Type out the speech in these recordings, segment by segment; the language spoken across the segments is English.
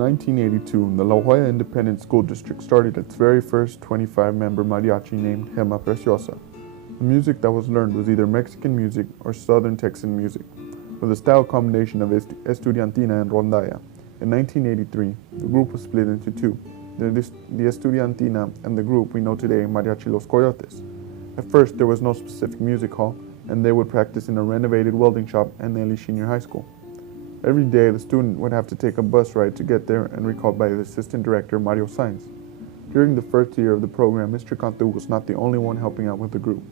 1982, the La Jolla Independent School District started its very first 25-member mariachi named Gema Preciosa. The music that was learned was either Mexican music or Southern Texan music, with a style combination of Estudiantina and Rondalla. In 1983, the group was split into two, the Estudiantina and the group we know today, Mariachi Los Coyotes. At first, there was no specific music hall, and they would practice in a renovated welding shop and Nelly Senior High School. Every day, the student would have to take a bus ride to get there and recalled by the assistant director, Mario Sainz. During the first year of the program, Mr. Cantu was not the only one helping out with the group.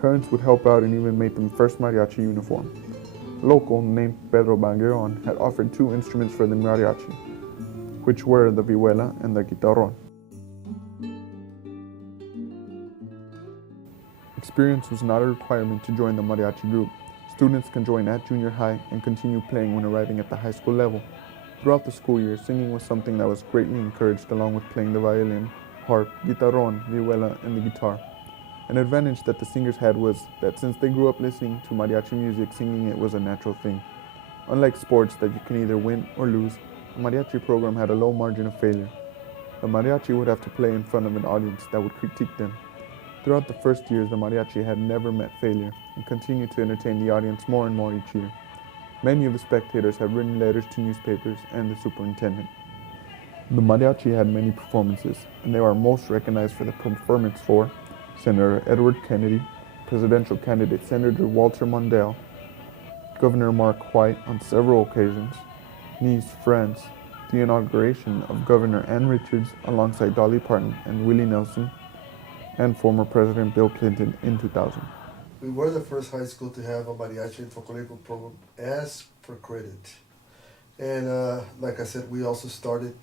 Parents would help out and even make them first mariachi uniform. A local named Pedro Bangueron had offered two instruments for the mariachi, which were the vihuela and the guitarrón. Experience was not a requirement to join the mariachi group. Students can join at junior high and continue playing when arriving at the high school level. Throughout the school year, singing was something that was greatly encouraged along with playing the violin, harp, guitarrón, vihuela, and the guitar. An advantage that the singers had was that since they grew up listening to mariachi music, singing it was a natural thing. Unlike sports that you can either win or lose, the mariachi program had a low margin of failure. The mariachi would have to play in front of an audience that would critique them. Throughout the first years, the mariachi had never met failure and continued to entertain the audience more and more each year. Many of the spectators have written letters to newspapers and the superintendent. The mariachi had many performances, and they were most recognized for the performance for Senator Edward Kennedy, presidential candidate Senator Walter Mondale, Governor Mark White on several occasions, Nice, France, the inauguration of Governor Ann Richards alongside Dolly Parton and Willie Nelson, and former President Bill Clinton in 2000. We were the first high school to have a mariachi and folklorico program as per credit. And like I said, we also started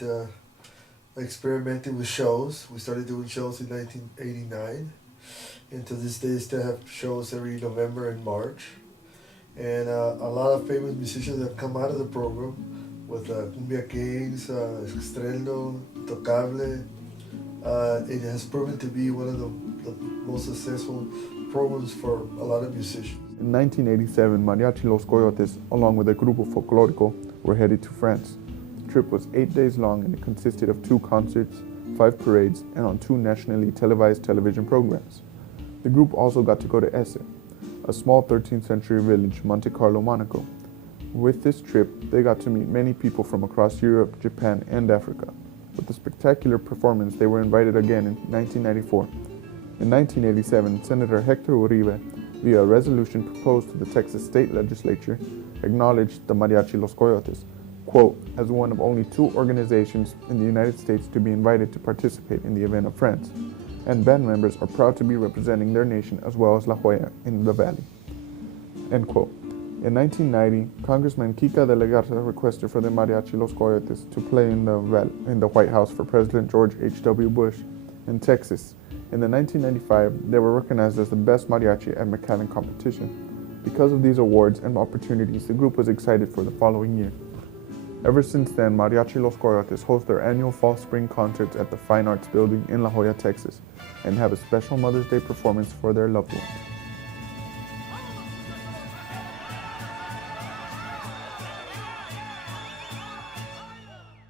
experimenting with shows. We started doing shows in 1989. And to this day, still have shows every November and March. And a lot of famous musicians have come out of the program with Cumbia Kings, Estrello, Tocable. It has proven to be one of the most successful programs for a lot of musicians. In 1987, Mariachi Los Coyotes, along with a Grupo Folklórico, were headed to France. The trip was 8 days long and it consisted of 2 concerts, 5 parades, and on 2 nationally televised television programs. The group also got to go to Esse, a small 13th century village, Monte Carlo, Monaco. With this trip, they got to meet many people from across Europe, Japan, and Africa. With the spectacular performance, they were invited again in 1994. In 1987, Senator Hector Uribe, via a resolution proposed to the Texas state legislature, acknowledged the Mariachi Los Coyotes, quote, as one of only 2 organizations in the United States to be invited to participate in the event of France, and band members are proud to be representing their nation as well as La Jolla in the Valley, end quote. In 1990, Congressman Kika de la Garza requested for the Mariachi Los Coyotes to play in the White House for President George H.W. Bush. In Texas, in the 1995, they were recognized as the best mariachi at McAllen competition. Because of these awards and opportunities, the group was excited for the following year. Ever since then, Mariachi Los Coyotes host their annual fall-spring concerts at the Fine Arts Building in La Jolla, Texas, and have a special Mother's Day performance for their loved ones.